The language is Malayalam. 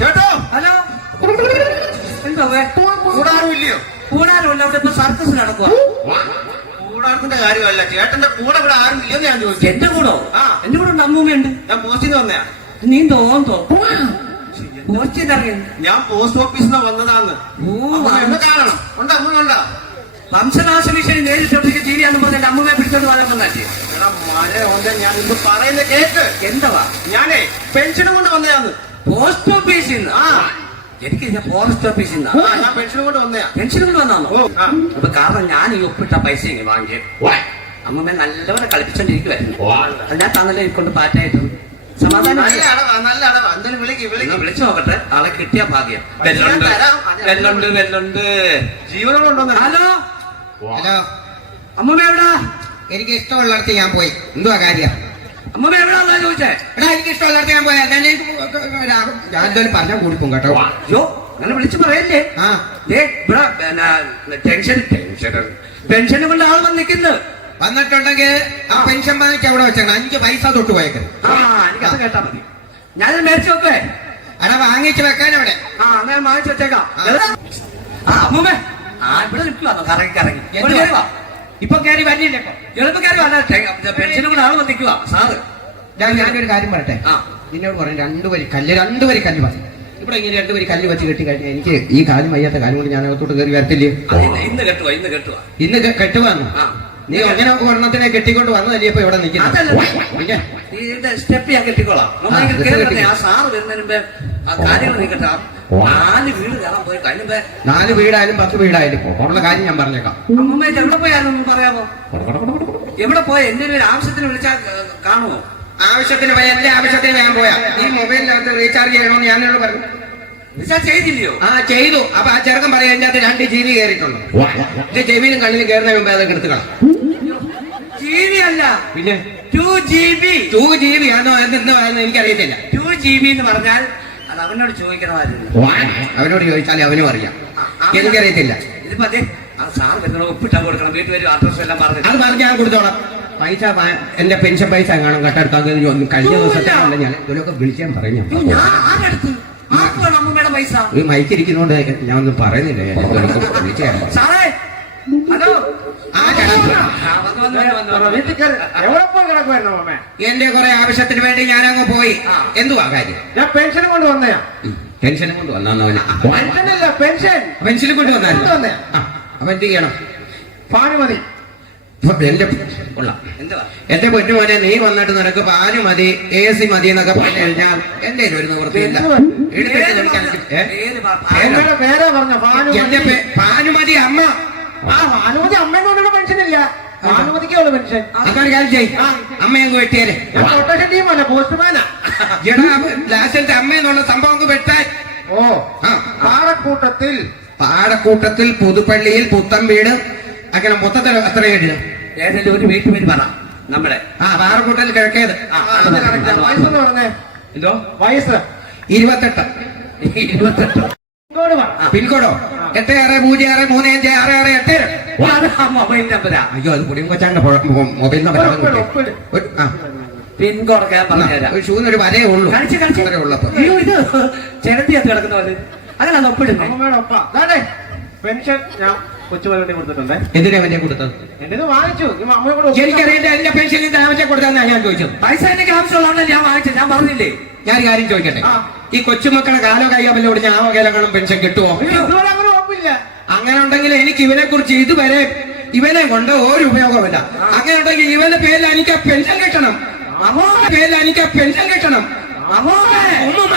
ചേട്ടോ. ഹലോ. എന്താ കൂടാറും ഇല്ലയോ കൂടാനുമില്ല അവിടെ ഇപ്പൊ സർക്കസ് നടക്കുക കൂടാരത്തിന്റെ കാര്യമല്ല ചേട്ടന്റെ കൂടെ ഇവിടെ ആരും ഇല്ലെന്ന് ഞാൻ ചോദിച്ചു. എന്റെ കൂടോ? ആ. എന്റെ കൂടെ ഉണ്ട് അമ്മൂമ്മയുണ്ട് ഞാൻ പോസ്റ്റിൽ വന്നയാ. നീ പോസ്റ്റ് ഞാൻ പോസ്റ്റ് ഓഫീസിൽ നിന്ന് വന്നതാന്ന്. കാണണം. ഉണ്ട് അമ്മ കണ്ട വംശനാശ ഭീഷണി നേരിട്ടൊക്കെ ജീവിയാന്ന് പറഞ്ഞ അമ്മൂമ്മയെ പിടിച്ചോണ്ട് വരാൻ വന്നാച്ചേ മഴ ഉണ്ട് ഞാൻ ഇന്ന് പറയുന്ന കേക്ക്. എന്തവാ? ഞാനേ പെൻഷനും കൊണ്ട് വന്നയാന്ന് പോസ്റ്റ് ഓഫീസിൽ നിന്ന് ആ. എനിക്ക് ഞാൻ പോസ്റ്റ് ഓഫീസിൽ നിന്ന് ആ, ഞാൻ പെൻഷൻ കൊണ്ട് വന്നയാ. പെൻഷൻ കൊണ്ട് വന്നാണോ? ആ. അപ്പൊ കാരണം ഞാൻ ഈ ഒപ്പിട്ട പൈസ ഇങ്ങനെ വാങ്ങിയത് അമ്മമ്മ നല്ലപോലെ കളിപ്പിച്ചോണ്ടിരിക്കുവായിരുന്നു. അത് ഞാൻ തന്നല്ലേ കൊണ്ട് പാറ്റായിട്ടുണ്ട് സമാധാനം വിളിച്ചു നോക്കട്ടെ. ആളെ കിട്ടിയ ഭാഗ്യം. വെല്ലുണ്ട്. വെല്ലുണ്ട് വെല്ലുണ്ട്. ജീവനോടുണ്ടോന്ന് ഹലോ? ഹലോ. അമ്മമ്മ എവിടാ? എനിക്ക് ഇഷ്ടമുള്ളിടത്ത് ഞാൻ പോയി. എന്തുവാ കാര്യം? അമ്മമ്മ എവിടാ ചോദിച്ചേ? എടാ എനിക്ക് ഇഷ്ടമുള്ളിടത്ത് ഞാൻ പോയാ. ഞാൻ ഞാൻ എന്തായാലും പറഞ്ഞാൽ കൂടിപ്പോ കേട്ടോ. അയ്യോ അങ്ങനെ വിളിച്ചു പറയല്ലേ? ആ. ദേ, ഇവിടെ ടെൻഷൻ ടെൻഷൻ. പെൻഷനും കൊണ്ട് ആൾ വന്നിക്കുന്നു. വന്നിട്ടുണ്ടെങ്കിൽ ആ പെൻഷൻ ബാങ്ക് അവിടെ വെച്ചാണ് അഞ്ച് പൈസ തൊട്ട് പോയേക്കരുത്. ആ എനിക്കത് കേട്ടാ മതി. ഞാനത് മേടിച്ചു വെക്കേ എടാ വാങ്ങിച്ചു വെക്കാൻ അവിടെ. ആ അങ്ങനെ ഞാൻ വാങ്ങിച്ചു വെച്ചേക്കാം. ആ. അമ്മൂമ്മേ. ആ ഇവിടെ നിൽക്കുവാന്നോ കറങ്ങി കറങ്ങി ഇപ്പൊ കയറി വരില്ലേ എളുപ്പം കയറി വന്ന പെൻഷനും കൂടെ ആൾ വന്നിക്കുക സാറ്. ഞാൻ ഞാനൊരു കാര്യം പറയട്ടെ? ആ. നിന്നോട് പറഞ്ഞു രണ്ടു വരി കല്ല് രണ്ടു വരി കല്ല് വച്ചു ഇവിടെ ഇങ്ങനെ രണ്ടു വരി കല്ല് വെച്ച് കെട്ടി കഴിഞ്ഞാൽ എനിക്ക് ഈ കാലം വയ്യാത്ത കാലം കൊണ്ട് ഞാൻ അകത്തോട്ട് കയറി വരത്തില്ലേ? ഇന്ന് കെട്ടുക ഇന്ന് കെട്ടുവാ. ഇന്ന് കെ- ആ. നീ അങ്ങനെ ഒരെണ്ണത്തിനെ കെട്ടിക്കൊണ്ട് വന്നതല്ലേ ഇപ്പൊ ഇവിടെ നിൽക്കുന്നത്? സ്റ്റെപ്പ് ഞാൻ കെട്ടിക്കോളാം. സാറ് വരുന്നതിന് ആ കാര്യങ്ങൾ നീക്കട്ടെ. ആ നാല് വീട് കയറാൻ പോയി. കഴിഞ്ഞ മുമ്പേ നാല് വീടായാലും പത്ത് വീടായാലും ഉള്ള കാര്യം ഞാൻ പറഞ്ഞേക്കാം. അമ്മമ്മ ഇത് എവിടെ പോയാലും പറയാമോ? എവിടെ പോയ? എന്നെ ഒരു ആവശ്യത്തിന് വിളിച്ചാൽ കാണുമോ ആവശ്യത്തിന് പോയ എന്റെ ആവശ്യത്തിന് ഞാൻ പോയാ. ഈ മൊബൈലിനകത്ത് റീചാർജ് ചെയ്യണമെന്ന് ഞാനോട് പറഞ്ഞു. റീചാർജ് ചെയ്തില്ലയോ? ആ ചെയ്തു. അപ്പൊ ആ ചെറുക്കൻ പറയാം എന്റെ അകത്ത് രണ്ട് ജി ബി കയറിയിട്ടുണ്ട്. എന്റെ ചെവിയിലും കണ്ണിലും കയറുന്ന മുമ്പേ അതൊക്കെ എടുത്ത് കളാം. ജി ബി അല്ല. പിന്നെ? Two G B two G B ആണോ എന്ന് പറയുന്നത് എനിക്കറിയത്തില്ല. ടു ജി ബി എന്ന് പറഞ്ഞാൽ അത് അവനോട് ചോദിക്കണമായിരുന്നു അവനോട് ചോദിച്ചാലേ അവനും അറിയാം. എനിക്കറിയത്തില്ല. ഇതിപ്പോ അതെ ആ സാർ വരുന്ന ഒപ്പിട്ടാ കൊടുക്കണം. വീട്ടിൽ വരും അഡ്രസ് എല്ലാം പറഞ്ഞു അത് പറഞ്ഞ് ഞാൻ കൊടുത്തോളാം. പൈസ എന്റെ പെൻഷൻ പൈസ കാണും കട്ടെടുക്കാൻ കഴിഞ്ഞ ദിവസത്തെ ഞാൻ ഇവരൊക്കെ വിളിച്ചാൽ പറഞ്ഞു ഈ മൈക്ക് ഇരിക്കുന്നോണ്ട് ഞാൻ ഒന്നും പറയുന്നില്ല. വിളിച്ചു തരാം. സാറേ ഹലോ ആ ചേട്ടാ ആ, വന്നു, വന്നു, വന്നു, വന്നു. വീട്ടിൽ കയറി എവിടെ പോയി കിടക്കുമായിരുന്നു അമ്മേ? എന്റെ കുറെ ആവശ്യത്തിന് വേണ്ടി ഞാൻ അങ്ങ് പോയി എന്തുവാ കാര്യം? ഞാൻ പെൻഷൻ കൊണ്ട് വന്നയാ. പെൻഷനും കൊണ്ട് വന്നവന് പെൻഷനല്ല പെൻഷൻ. പെൻഷനും കൊണ്ട് വന്നായിരുന്നു. ആ, അപ്പൊ എന്ത് ചെയ്യണം? ഭാനുമതി മതി. എന്റെ കൊള്ളാം. എന്റെ പൊന്നു മോനെ നീ വന്നിട്ട് നിനക്ക് പാൽ മതി എ സി മതി എന്നൊക്കെ പറഞ്ഞു കഴിഞ്ഞാൽ എന്റെ ഒരു നിവൃത്തിയില്ല? എടുത്തിട്ട് നിനക്ക് പറഞ്ഞു? ഏ? ഏത് പ- എന്നോട് പേരെ പറഞ്ഞ എന്റെ ഭാനുമതി അമ്മ. ആ ഭാനുമതി അമ്മയെ കൊണ്ടുള്ള പെൻഷനില്ല? ഭാനുമതിക്കുള്ള പെൻഷൻ. അതൊരു കാര്യം ചെയ് അമ്മ അങ്ങ് വെട്ടിയേരെ. ഞാൻ പ്രൊട്ടക്ഷൻ ടീമല്ല പോസ്റ്റ്മാനാ എടാ ലാസ്റ്റത്തെ അമ്മ എന്നുള്ള സംഭവം വെട്ടാൻ. ഓ ആ. പാറക്കൂട്ടത്തിൽ. പാടക്കൂട്ടത്തിൽ പുതുപ്പള്ളിയിൽ പുത്തൻ വീട്. അങ്ങനെ മൊത്തത്തിൽ എത്ര എഴുതും ഏതെങ്കിലും ഒരു വീട്ടു പേര് പറ നമ്മളെ. ആ പാറക്കൂട്ടത്തിൽ കിഴക്കേത്. വയസ്സെന്ന് പറഞ്ഞേ. എന്തോ? വയസ്സ്. ഇരുപത്തെട്ട്. ഇരുപത്തെട്ട്. പിൻകോഡോ എട്ട് ആറ് പൂജ്യം ആറ് മൂന്ന് അഞ്ച് ആറ് മൊബൈൽ നമ്പരാ അയ്യോ അത് പുടിയും കൊച്ചാണ്ട് മൊബൈൽ നമ്പർ ഞാൻ പറഞ്ഞുതരാം. ഒരു ഷൂന്ന് ഒരു വരേ ഉള്ളൂ. അയ്യോ ഇത് കിടക്കുന്ന പോലെ. അങ്ങനെ അത് ഒപ്പിടുന്നേ. പെൻഷൻ ഞാൻ കൊടുത്തിട്ടുണ്ടേ. എന്തിനാ അവന്റെ കൊടുത്തത്? എന്റെ വാങ്ങിച്ചു. എനിക്കറിയാം എന്റെ കൊടുത്താന്നാ ഞാൻ ചോദിച്ചത്. പൈസ എനിക്ക് ആവശ്യമുള്ളതാണ് ഞാൻ വാങ്ങിച്ചത്. ഞാൻ പറഞ്ഞില്ലേ? ഞാൻ കാര്യം ചോദിക്കട്ടെ? ഈ കൊച്ചുമക്കളെ കാലോ കയ്യാമല്ലോട് ഞാൻ വകയിലെക്കണം പെൻഷൻ കിട്ടുമോ അങ്ങനെ ഒപ്പില്ല. അങ്ങനെ ഉണ്ടെങ്കിൽ എനിക്ക് ഇവനെ കുറിച്ച് ഇതുവരെ ഇവനെ കൊണ്ട് ഒരു ഉപയോഗമില്ല അങ്ങനെ ഉണ്ടെങ്കിൽ ഇവന്റെ പേരിൽ എനിക്ക് ആ പെൻഷൻ കിട്ടണം അവന്റെ പേരിൽ എനിക്ക് ആ പെൻഷൻ കിട്ടണം! ഉമ്മുമ്മ